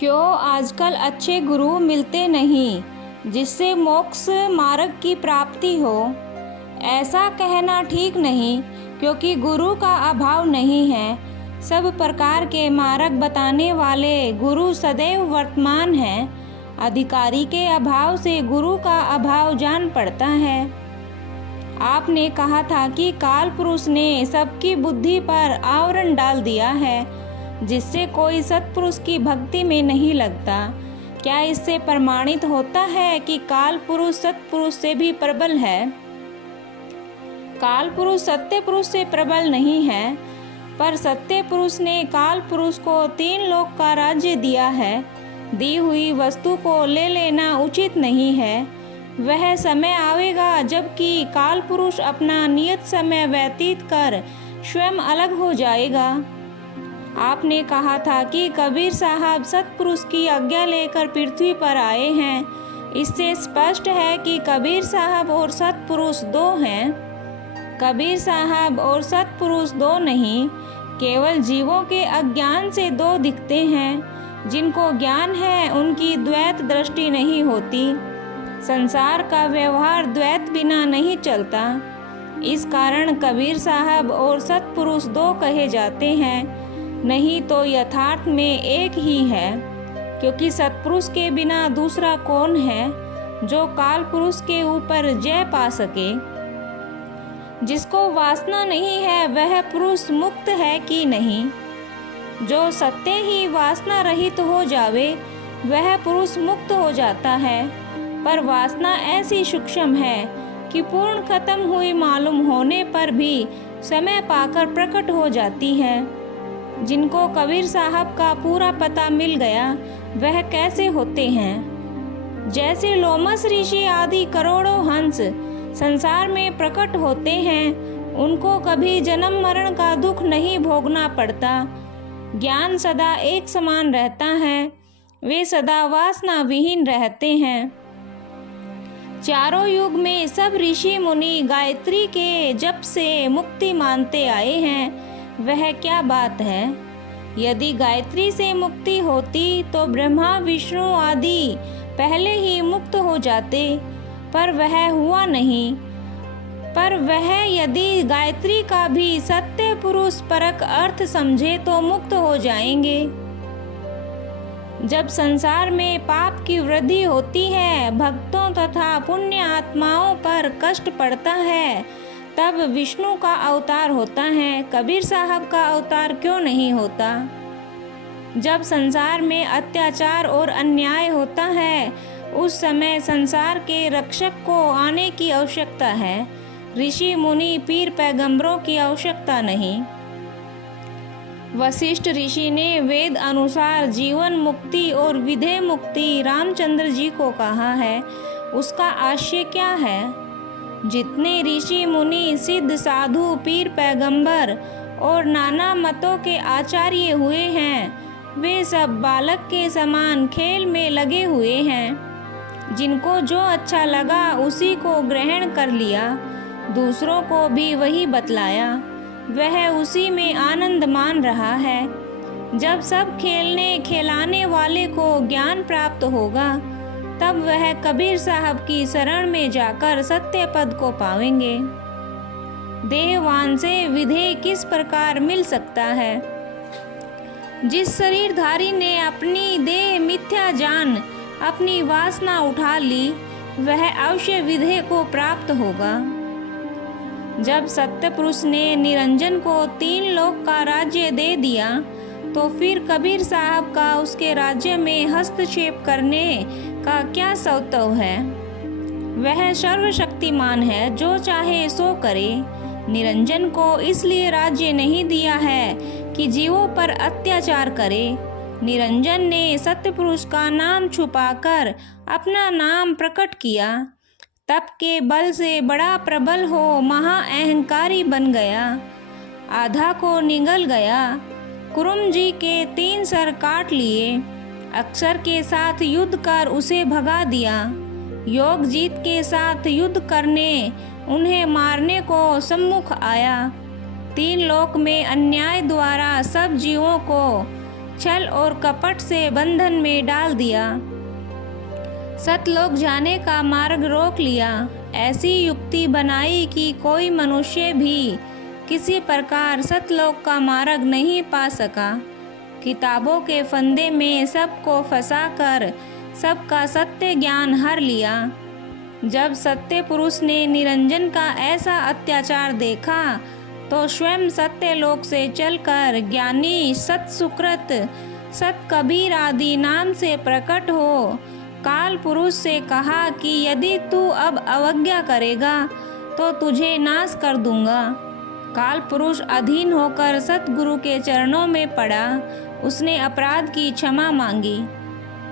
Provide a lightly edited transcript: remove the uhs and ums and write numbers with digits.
क्यों आजकल अच्छे गुरु मिलते नहीं जिससे मोक्ष मार्ग की प्राप्ति हो। ऐसा कहना ठीक नहीं, क्योंकि गुरु का अभाव नहीं है। सब प्रकार के मार्ग बताने वाले गुरु सदैव वर्तमान हैं। अधिकारी के अभाव से गुरु का अभाव जान पड़ता है। आपने कहा था कि काल पुरुष ने सबकी बुद्धि पर आवरण डाल दिया है, जिससे कोई सत्पुरुष की भक्ति में नहीं लगता। क्या इससे प्रमाणित होता है कि काल पुरुष सत्पुरुष से भी प्रबल है? काल पुरुष सत्य पुरुष से प्रबल नहीं है, पर सत्य पुरुष ने काल पुरुष को 3 लोक का राज्य दिया है। दी हुई वस्तु को ले लेना उचित नहीं है। वह समय आवेगा जबकि काल पुरुष अपना नियत समय व्यतीत कर स्वयं अलग हो जाएगा। आपने कहा था कि कबीर साहब सत्पुरुष की आज्ञा लेकर पृथ्वी पर आए हैं। इससे स्पष्ट है कि कबीर साहब और सत्पुरुष 2 हैं। कबीर साहब और सत्पुरुष 2 नहीं, केवल जीवों के अज्ञान से 2 दिखते हैं। जिनको ज्ञान है उनकी द्वैत दृष्टि नहीं होती। संसार का व्यवहार द्वैत बिना नहीं चलता। इस कारण कबीर साहब और सत्पुरुष 2 कहे जाते हैं, नहीं तो यथार्थ में एक ही है। क्योंकि सत्पुरुष के बिना दूसरा कौन है जो काल पुरुष के ऊपर जय पा सके। जिसको वासना नहीं है वह पुरुष मुक्त है कि नहीं। जो सत्य ही वासना रहित हो जावे वह पुरुष मुक्त हो जाता है। पर वासना ऐसी सूक्ष्म है कि पूर्ण खत्म हुई मालूम होने पर भी समय पाकर प्रकट हो जाती है। जिनको कबीर साहब का पूरा पता मिल गया वह कैसे होते हैं? जैसे लोमस ऋषि आदि करोड़ों हंस संसार में प्रकट होते हैं, उनको कभी जन्म मरण का दुख नहीं भोगना पड़ता। ज्ञान सदा एक समान रहता है। वे सदा वासना विहीन रहते हैं। चारों युग में सब ऋषि मुनि गायत्री के जप से मुक्ति मानते आए हैं। वह क्या बात है? यदि गायत्री से मुक्ति होती तो ब्रह्मा विष्णु आदि पहले ही मुक्त हो जाते, पर वह हुआ नहीं। पर वह यदि गायत्री का भी सत्य पुरुष परक अर्थ समझे तो मुक्त हो जाएंगे। जब संसार में पाप की वृद्धि होती है, भक्तों तथा पुण्य आत्माओं पर कष्ट पड़ता है, तब विष्णु का अवतार होता है। कबीर साहब का अवतार क्यों नहीं होता? जब संसार में अत्याचार और अन्याय होता है, उस समय संसार के रक्षक को आने की आवश्यकता है। ऋषि मुनि पीर पैगंबरों की आवश्यकता नहीं। वशिष्ठ ऋषि ने वेद अनुसार जीवन मुक्ति और विधेय मुक्ति रामचंद्र जी को कहा है। उसका आशय क्या है? जितने ऋषि मुनि सिद्ध साधु पीर पैगंबर और नाना मतों के आचार्य हुए हैं, वे सब बालक के समान खेल में लगे हुए हैं। जिनको जो अच्छा लगा उसी को ग्रहण कर लिया, दूसरों को भी वही बतलाया। वह उसी में आनंद मान रहा है। जब सब खेलने खिलाने वाले को ज्ञान प्राप्त होगा, तब वह कबीर साहब की शरण में जाकर सत्य पद को पावेंगे। देहवान से विधेय किस प्रकार मिल सकता है? जिस शरीरधारी ने अपनी देह मिथ्या जान अपनी वासना उठा ली, वह अवश्य विधेय को प्राप्त होगा। जब सत्य पुरुष ने निरंजन को 3 लोक का राज्य दे दिया, तो फिर कबीर साहब का उसके राज्य में हस्तक्षेप करने का क्या सौतव है? वह सर्वशक्तिमान है, जो चाहे सो करे। निरंजन को इसलिए राज्य नहीं दिया है कि जीवों पर अत्याचार करे। निरंजन ने सत्य पुरुष का नाम छुपाकर अपना नाम प्रकट किया। तप के बल से बड़ा प्रबल हो महा अहंकारी बन गया। आधा को निगल गया। कुरुम जी के 3 सर काट लिए। अक्षर के साथ युद्ध कर उसे भगा दिया। योग जीत के साथ युद्ध करने उन्हें मारने को सम्मुख आया। 3 लोक में अन्याय द्वारा सब जीवों को छल और कपट से बंधन में डाल दिया। सतलोक जाने का मार्ग रोक लिया। ऐसी युक्ति बनाई कि कोई मनुष्य भी किसी प्रकार सतलोक का मार्ग नहीं पा सका। किताबों के फंदे में सबको फंसाकर सबका सत्य ज्ञान हर लिया। जब सत्य पुरुष ने निरंजन का ऐसा अत्याचार देखा तो स्वयं सत्यलोक से चलकर ज्ञानी सत्सुकृत सत कबीर आदि नाम से प्रकट हो काल पुरुष से कहा कि यदि तू अब अवज्ञा करेगा तो तुझे नाश कर दूंगा। काल पुरुष अधीन होकर सतगुरु के चरणों में पड़ा। उसने अपराध की क्षमा मांगी।